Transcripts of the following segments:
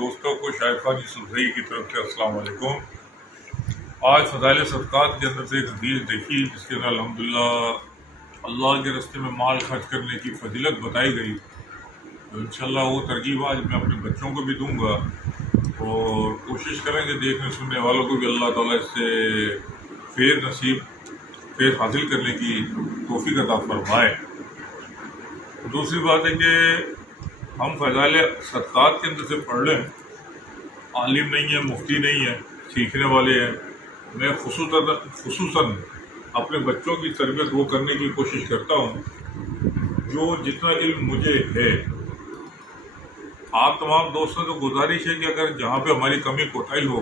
دوستوں کو شائقہ سلسلے کی طرف سے السلام علیکم۔ آج فضائل صدقات کے اندر سے ایک حدیث دیکھی جس کے اندر الحمدللہ اللہ کے راستے میں مال خرچ کرنے کی فضیلت بتائی گئی، تو انشاءاللہ وہ ترغیب آج میں اپنے بچوں کو بھی دوں گا اور کوشش کریں گے دیکھنے سننے والوں کو بھی اللہ تعالیٰ اس سے فیض حاصل کرنے کی توفیق عطا فرمائے۔ دوسری بات ہے کہ ہم فضائل صدقات کے اندر سے پڑھ لیں، عالم نہیں ہے، مفتی نہیں ہے، سیکھنے والے ہیں۔ میں خصوصاً اپنے بچوں کی تربیت وہ کرنے کی کوشش کرتا ہوں جو جتنا علم مجھے ہے۔ آپ تمام دوستوں کو گزارش ہے کہ اگر جہاں پہ ہماری کمی کوتاہی ہو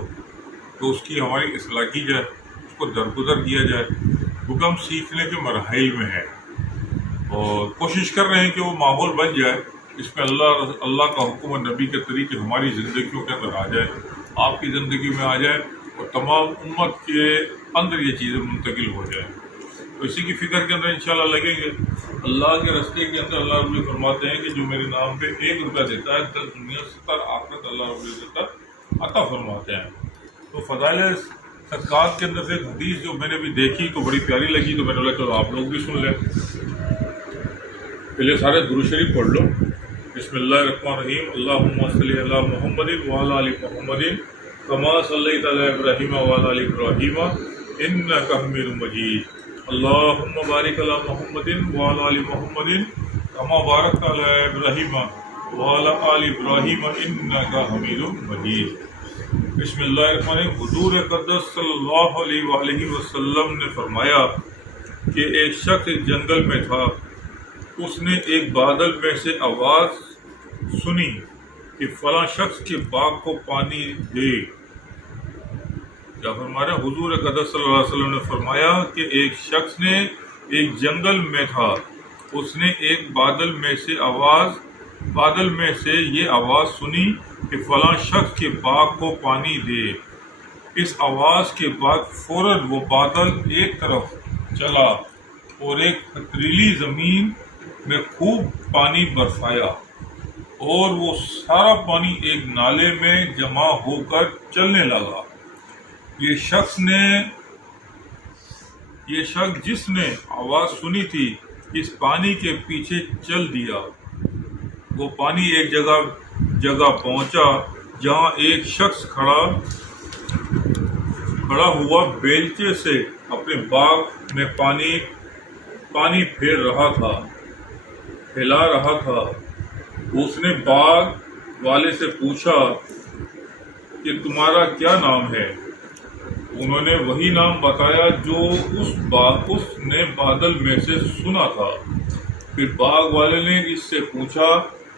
تو اس کی ہماری اصلاح کی جائے، اس کو درگزر کیا جائے، کیونکہ ہم سیکھنے کے مراحل میں ہیں اور کوشش کر رہے ہیں کہ وہ ماحول بن جائے اس میں اللہ کا حکم اور نبی کے طریقے ہماری زندگیوں کے اندر آ جائے، آپ کی زندگی میں آ جائے اور تمام امت کے اندر یہ چیزیں منتقل ہو جائیں۔ تو اسی کی فکر کے اندر انشاءاللہ لگیں گے۔ اللہ کے راستے کے اندر اللہ رب العزت فرماتے ہیں کہ جو میرے نام پہ 1 روپیہ دیتا ہے 10 دنیا 70 آخرت اللہ رب العزت عطا فرماتے ہیں۔ تو فضائل صدقات کے اندر سے ایک حدیث جو میں نے بھی دیکھی تو بڑی پیاری لگی، تو میں نے بولا چلو آپ لوگ بھی سن لیں۔ پہلے سارے درود شریف پڑھ لو۔ بسم اللہ الرحمن الرحیم، اللہم صلی علی محمد وعلی آل محمد کما صلیت علی ابراہیم وعلی آل ابراہیم انک حمید مجید، اللہم بارک علی محمد وعلی آل محمد کما بارکت علی ابراہیم وعلی آل ابراہیم انک حمید مجید۔ بسم اللہ الرحمن الرحیم۔ حضور اقدس صلی اللہ علیہ وآلہ وسلم نے فرمایا کہ ایک شخص ایک جنگل میں تھا، اس نے ایک بادل میں سے آواز سنی کہ فلاں شخص کے باغ کو پانی دے۔ کیا فرمایا؟ حضور اقدس صلی اللہ علیہ وسلم نے فرمایا کہ ایک شخص نے ایک جنگل میں تھا، اس نے ایک بادل میں سے یہ آواز سنی کہ فلاں شخص کے باغ کو پانی دے۔ اس آواز کے بعد فوراً وہ بادل ایک طرف چلا اور ایک پتھریلی زمین میں خوب پانی برسایا اور وہ سارا پانی ایک نالے میں جمع ہو کر چلنے لگا۔ یہ شخص جس نے آواز سنی تھی اس پانی کے پیچھے چل دیا۔ وہ پانی ایک جگہ پہنچا جہاں ایک شخص کھڑا ہوا بیلچے سے اپنے باغ میں پانی پھیلا رہا تھا۔ اس نے باغ والے سے پوچھا کہ تمہارا کیا نام ہے؟ انہوں نے وہی نام بتایا جو اس نے بادل میں سے سنا تھا۔ پھر باغ والے نے اس سے پوچھا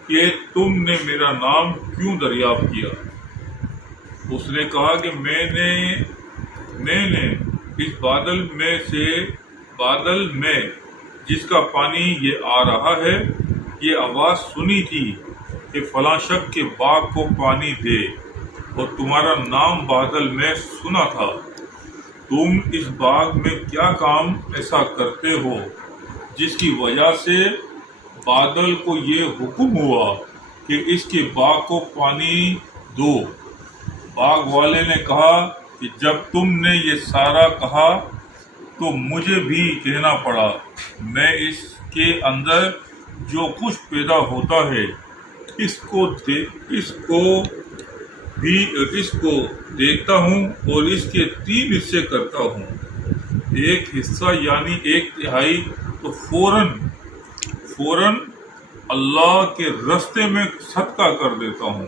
کہ تم نے میرا نام کیوں دریافت کیا؟ اس نے کہا کہ میں نے اس بادل میں جس کا پانی یہ آ رہا ہے یہ آواز سنی تھی کہ فلاں شخص کے باغ کو پانی دے، اور تمہارا نام بادل میں سنا تھا۔ تم اس باغ میں کیا کام ایسا کرتے ہو جس کی وجہ سے بادل کو یہ حکم ہوا کہ اس کے باغ کو پانی دو؟ باغ والے نے کہا کہ جب تم نے یہ سارا کہا تو مجھے بھی کہنا پڑا، میں اس کے اندر جو کچھ پیدا ہوتا ہے اس کو دیکھتا ہوں اور اس کے 3 حصے کرتا ہوں۔ ایک حصہ یعنی 1/3 تو فوراً اللہ کے راستے میں صدقہ کر دیتا ہوں۔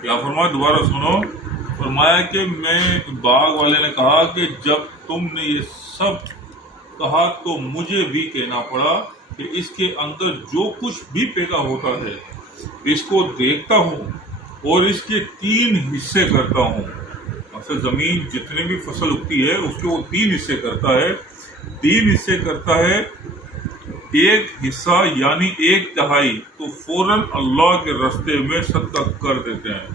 کیا فرمایا؟ دوبارہ سنو۔ فرمایا کہ باغ والے نے کہا کہ جب تم نے یہ سب کہا تو مجھے بھی کہنا پڑا کہ اس کے اندر جو کچھ بھی پیدا ہوتا ہے اس کو دیکھتا ہوں اور اس کے 3 حصے کرتا ہوں۔ اصل زمین جتنے بھی فصل اگتی ہے اس کے وہ 3 حصے کرتا ہے۔ 3 حصے کرتا ہے، ایک حصہ یعنی 1/3 تو فوراً اللہ کے راستے میں صدقہ کر دیتے ہیں۔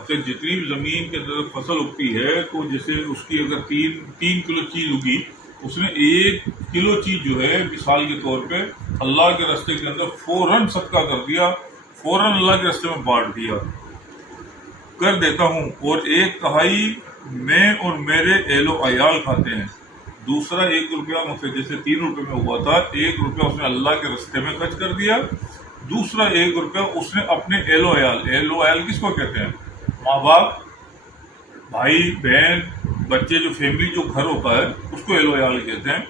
اصل جتنی بھی زمین کے اندر فصل اگتی ہے تو جیسے اس کی اگر 3 کلو چیز اگی، اس نے 1 کلو چیز جو ہے مثال کے طور پہ اللہ کے راستے کے اندر فوراً صدقہ کر دیا، فوراً اللہ کے راستے میں بانٹ دیا۔ کر دیتا ہوں اور 1/3 میں اور میرے اہل و عیال کھاتے ہیں. دوسرا 1 روپیہ مطلب جیسے 3 روپے میں ہوا تھا، 1 روپیہ اس نے اللہ کے راستے میں خرچ کر دیا، دوسرا 1 روپیہ اس نے اپنے اہل و عیال کس کو کہتے ہیں؟ ماں باپ، بھائی بہن، بچے، جو فیملی جو گھر ہوتا ہے اس کو اہل و عیال کہتے ہیں.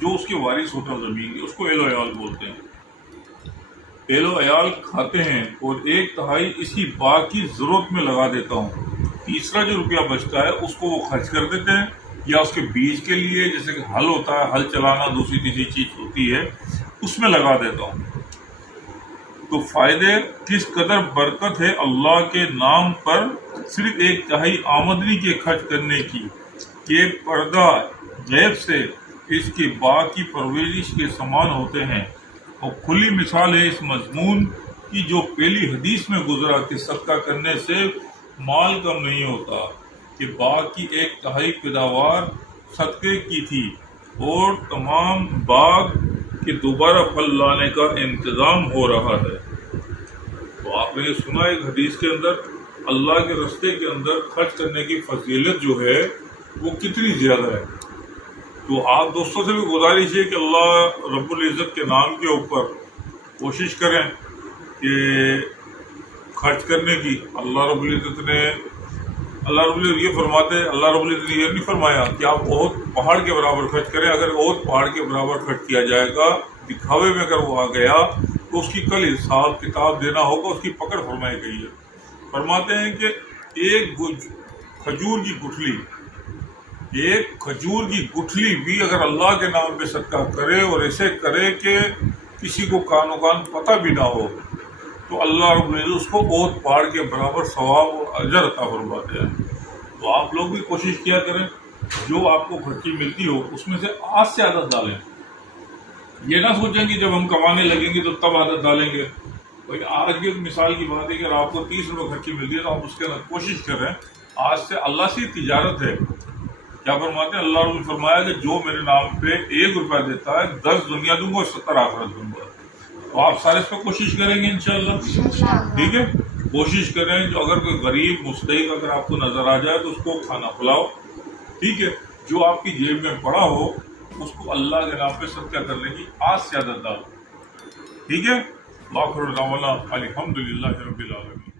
جو اس کے وارث ہوتا ہے زمین کے اس کو اہل و عیال بولتے ہیں. اہل و عیال کھاتے ہیں اور 1/3 اسی باقی ضرورت میں لگا دیتا ہوں. تیسرا جو روپیہ بچتا ہے اس کو وہ خرچ کر دیتے ہیں یا اس کے بیج کے لیے، جیسے کہ ہل ہوتا ہے، ہل چلانا دوسری تیسری چیز ہوتی ہے، اس میں لگا دیتا ہوں. تو فائدے کس قدر برکت ہے اللہ کے نام پر صرف 1/3 آمدنی کے خرچ کرنے کی کہ پردہ غیب سے اس کے باقی پرورش کے سامان ہوتے ہیں. اور کھلی مثال ہے اس مضمون کی جو پہلی حدیث میں گزرا کہ صدقہ کرنے سے مال کم نہیں ہوتا، کہ باقی 1/3 پیداوار صدقے کی تھی اور تمام باغ کے دوبارہ پھل لانے کا انتظام ہو رہا ہے. تو آپ نے سنا ایک حدیث کے اندر اللہ کے راستے کے اندر خرچ کرنے کی فضیلت جو ہے وہ کتنی زیادہ ہے. تو آپ دوستوں سے بھی گزارش ہے کہ اللہ رب العزت کے نام کے اوپر کوشش کریں کہ خرچ کرنے کی. اللہ رب العزت یہ فرماتے ہیں، اللہ رب العزت نے یہ نہیں فرمایا کہ آپ بہت پہاڑ کے برابر خرچ کریں. اگر بہت پہاڑ کے برابر خرچ کیا جائے گا، دکھاوے میں اگر وہ آ گیا تو اس کی کل حساب کتاب دینا ہوگا، اس کی پکڑ فرمائی گئی ہے. فرماتے ہیں کہ ایک کھجور کی گٹھلی بھی اگر اللہ کے نام پہ صدقہ کرے اور ایسے کرے کہ کسی کو کان و کان پتہ بھی نہ ہو، تو اللہ رب العزت اس کو بہت پہاڑ کے برابر ثواب اور اجر عطا فرماتے ہیں. تو آپ لوگ بھی کوشش کیا کریں جو آپ کو خرچی ملتی ہو اس میں سے آدھ سے عادت ڈالیں. یہ نہ سوچیں کہ جب ہم کمانے لگیں گے تو تب عادت ڈالیں گے. آج کی ایک مثال کی بات ہے کہ اگر آپ کو 30 روپے خرچی ملتی ہے تو آپ اس کے اندر کوشش کریں آج سے اللہ سے تجارت ہے. کیا فرماتے ہیں؟ اللہ رب نے فرمایا کہ جو میرے نام پہ 1 روپیہ دیتا ہے 10 دنیا دوں گا اور 70 آخرت دوں گا. تو آپ سارے اس پہ کوشش کریں گے انشاءاللہ. ٹھیک ہے، کوشش کریں. جو اگر کوئی غریب مستحق اگر آپ کو نظر آ جائے تو اس کو کھانا کھلاؤ. ٹھیک ہے، جو آپ کی جیب میں پڑا ہو اس کو اللہ کے نام پہ صدقہ کرنے کی آج سے عادت ڈالو. ٹھیک ہے، آخر دعوانا الحمدللہ رب العالمین.